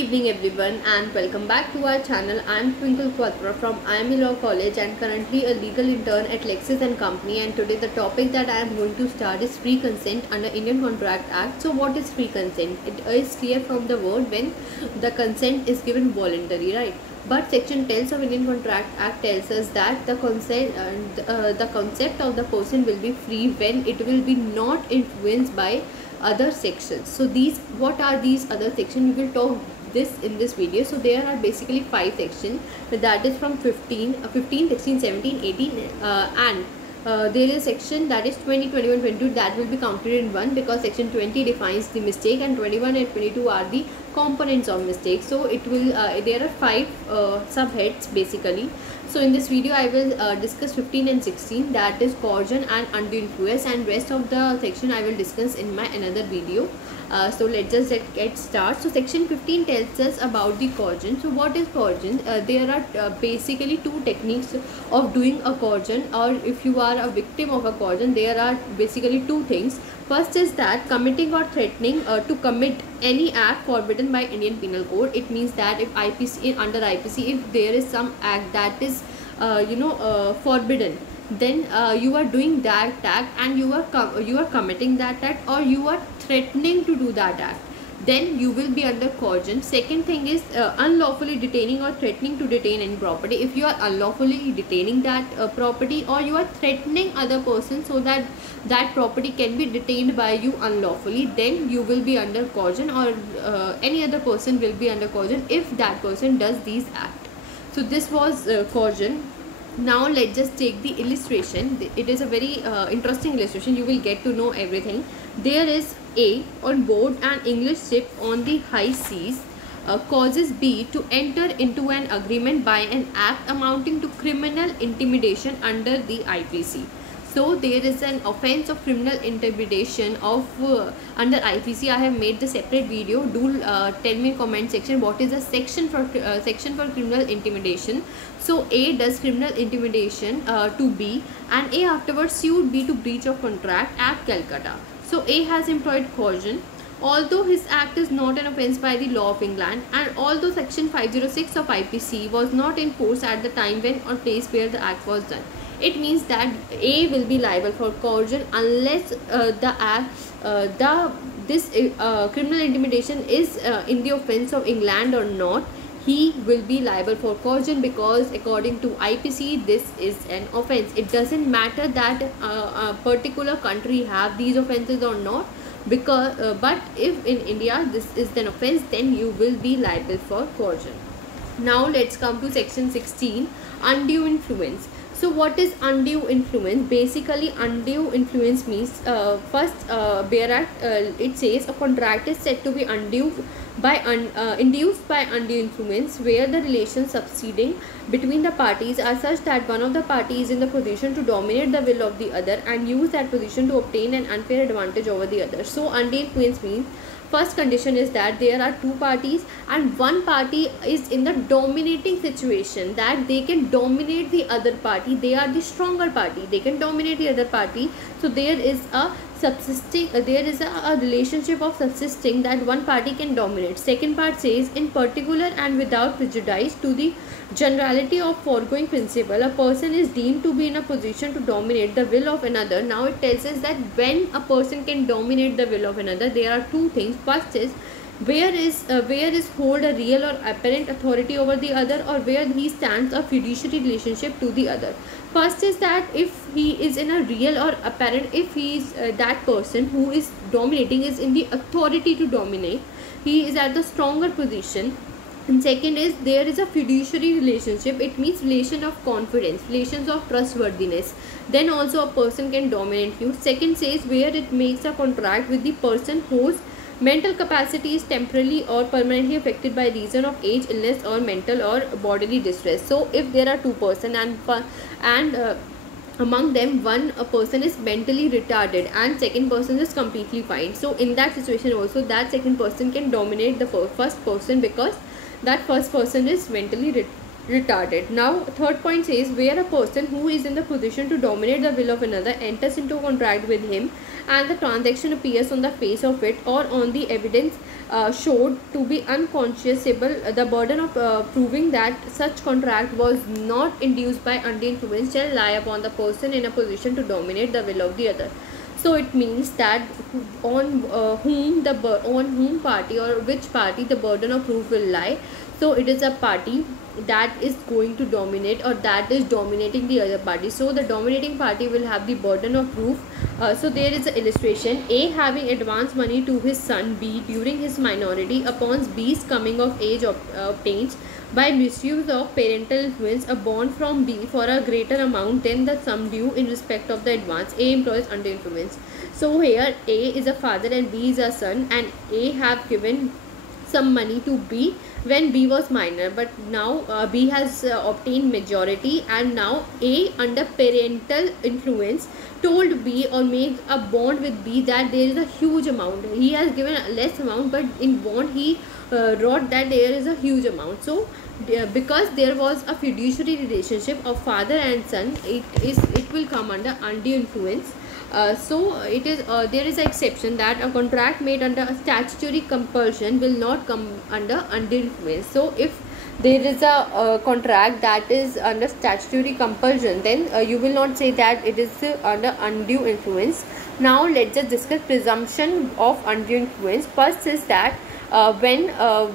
Good evening everyone and welcome back to our channel. I am Twinkle Quatra from IME Law College and currently a legal intern at Lexis and Company, and today the topic that I am going to start is free consent under Indian Contract Act. So what is free consent? It is clear from the word when the consent is given voluntary, right? But section 10 of Indian Contract Act tells us that the concept of the person will be free when it will be not influenced by other sections. So what are these other sections? We will talk this in this video. So there are basically 5 sections, that is from 15, 16, 17, 18 and there is section that is 20, 21, 22 that will be counted in one, because section 20 defines the mistake and 21 and 22 are the components of mistake. So it will there are 5 subheads basically. So in this video I will discuss 15 and 16, that is coercion and undue influence, and rest of the section I will discuss in my another video. So let's just get started. So section 15 tells us about the coercion. So what is coercion? There are basically 2 techniques of doing a coercion, or if you are a victim of a coercion, there are basically 2 things. First is that committing or threatening to commit any act forbidden by Indian Penal Code. It means that if under IPC, if there is some act that is forbidden, then you are doing that act and you are committing that act, or you are threatening to do that act, then you will be under coercion. Second thing is unlawfully detaining or threatening to detain any property. If you are unlawfully detaining that property, or you are threatening other person so that that property can be detained by you unlawfully, then you will be under coercion, or any other person will be under coercion if that person does these acts. So this was coercion. Now let's just take the illustration. It is a very interesting illustration. You will get to know everything. There is A on board an English ship on the high seas, causes B to enter into an agreement by an act amounting to criminal intimidation under the IPC. So there is an offense of criminal intimidation of under IPC. I have made the separate video. Do tell me in comment section what is the section for criminal intimidation. So A does criminal intimidation to B, and A afterwards sued B to breach of contract at Calcutta. So A has employed coercion, although his act is not an offence by the law of England, and although section 506 of IPC was not in force at the time when or place where the act was done. It means that A will be liable for coercion unless criminal intimidation is in the offence of England or not. He will be liable for coercion, because according to IPC this is an offence. It doesn't matter that a particular country have these offences or not, because but if in India this is an offence, then you will be liable for coercion. Now let's come to section 16, undue influence. So what is undue influence? Basically undue influence means it says a contract is said to be induced by undue influence where the relations succeeding between the parties are such that one of the parties is in the position to dominate the will of the other and use that position to obtain an unfair advantage over the other. So undue influence means first condition is that there are 2 parties and one party is in the dominating situation, that they can dominate the other party. They are the stronger party, they can dominate the other party. So there is a relationship of subsisting that one party can dominate. Second part says, in particular and without prejudice to the generality of foregoing principle, a person is deemed to be in a position to dominate the will of another. Now it tells us that when a person can dominate the will of another, there are 2 things. First is where is hold a real or apparent authority over the other, or where he stands a fiduciary relationship to the other. First is that if he is in a real or apparent, if he is that person who is dominating is in the authority to dominate, he is at the stronger position. And second is there is a fiduciary relationship. It means relation of confidence, relations of trustworthiness. Then also a person can dominate you. Second says where it makes a contract with the person whose mental capacity is temporarily or permanently affected by reason of age, illness, or mental or bodily distress. So if there are 2 persons and among them a person is mentally retarded and second person is completely fine, so in that situation also that second person can dominate the first person, because that first person is mentally retarded. Now third point says where a person who is in the position to dominate the will of another enters into a contract with him and the transaction appears on the face of it or on the evidence showed to be unconscionable, the burden of proving that such contract was not induced by undue influence shall lie upon the person in a position to dominate the will of the other. So it means that on whom party or which party the burden of proof will lie. So it is a party that is going to dominate or that is dominating the other party. So the dominating party will have the burden of proof. So there is an illustration: A having advanced money to his son B during his minority, upon B's coming of age obtains by misuse of parental influence a bond from B for a greater amount than the sum due in respect of the advance. A employs undue influence. So here A is a father and B is a son, and A have given some money to B when B was minor, but now B has obtained majority, and now A under parental influence told B or made a bond with B that there is a huge amount. He has given a less amount, but in bond he wrote that there is a huge amount. So because there was a fiduciary relationship of father and son, it will come under undue influence. So it is there is an exception that a contract made under a statutory compulsion will not come under undue influence. So if there is a contract that is under statutory compulsion, then you will not say that it is under undue influence. Now let's just discuss presumption of undue influence. First is that when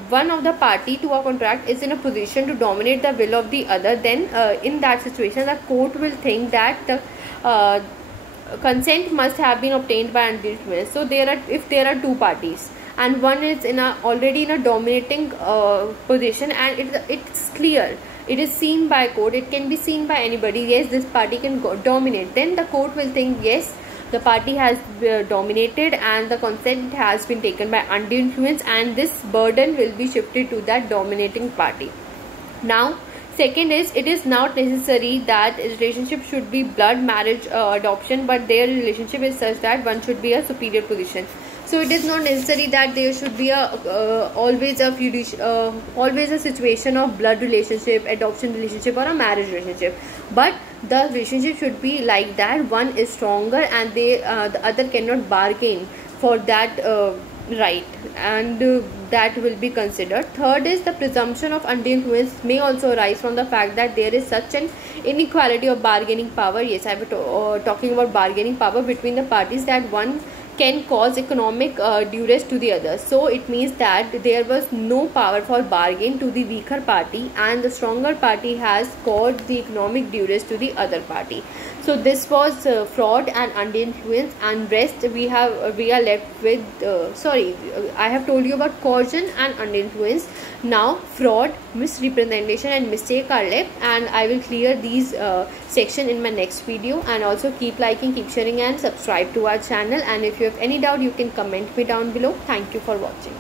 one of the party to a contract is in a position to dominate the will of the other, then in that situation the court will think that the consent must have been obtained by undue influence. So if there are two parties and one is already in a dominating position, and it's clear, it is seen by court, it can be seen by anybody, yes, this party can dominate, then the court will think yes, the party has dominated and the consent has been taken by undue influence, and this burden will be shifted to that dominating party. Now second is, it is not necessary that relationship should be blood marriage adoption, but their relationship is such that one should be a superior position. So it is not necessary that there should be always a situation of blood relationship, adoption relationship, or a marriage relationship, but the relationship should be like that one is stronger and the other cannot bargain for that right, and that will be considered. Third is, the presumption of undue influence may also arise from the fact that there is such an inequality of bargaining power. Yes, I was talking about bargaining power between the parties, that one can cause economic duress to the other. So it means that there was no power for bargain to the weaker party, and the stronger party has caused the economic duress to the other party. So this was fraud and undue influence, and rest we are left with I have told you about coercion and undue influence. Now fraud, misrepresentation and mistake are left, and I will clear these section in my next video. And also keep liking, keep sharing and subscribe to our channel, and if you have any doubt you can comment me down below. Thank you for watching.